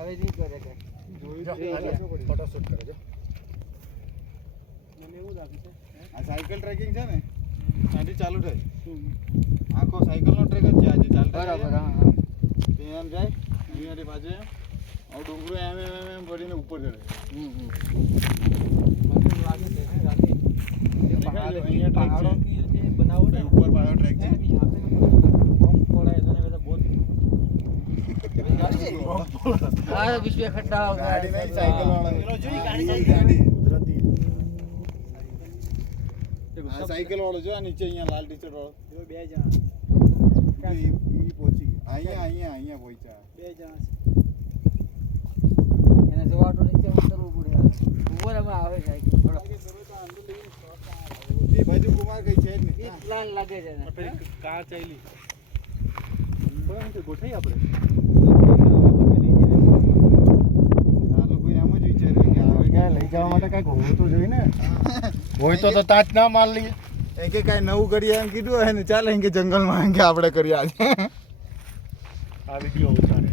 હવે નહીં કરે કે જોયું ફોટોશૂટ કરે જો. મને એવું લાગે છે આ સાયકલ ટ્રેકિંગ છે ને ત્યાંથી ચાલુ થાય. આખો સાયકલનો ટ્રેક જ છે આજે ચાલતા. બરાબર. હા ત્યાં જાય અહીંયાથી પાછે હવે ડુંગરો એમ પડીને ઉપર ચડે. મને એવું લાગે છે ને રાતે અહીંયા ટ્રેક પહાડો છે की जो बनावट है ઉપર પાછો ટ્રેક છે. यहाँ पे बम फोड़ा है तो वैसा बहुत हाँ विश्व इकट्ठा हो गया ગાડી નહીં સાયકલ વાળા ગાડી કુદરતી આ સાયકલ વાળો જો આ નીચે અહીંયા લાલ ટી-શર્ટ વાળો जो બે જણા ઈ પહોંચી અહીંયા પહોંચ્યા. બે જણા એને જોવાટો નીચે ઉતરવું પડે ઉપર અમે આવે સાયકલ એ બાજુ કુમાર કઈ છે જ એ નહીં. પ્લાન લાગે છે ને કાર ચાલી બરાબર છે ગોઠાઈ આપણે આ લોકો એમ જ વિચારે કે આવે ક્યાં લઈ જવા માટે કઈક હોવું તો જોઈએ ને હોય તો તાજ ના માર લઈએ. એ કે કાંઈ નવું કરીએ એમ કીધું હોય ને ચાલે એમ કે જંગલમાં એમ કે આપણે કરીએ આજે. આ વિડીયો ઉતારે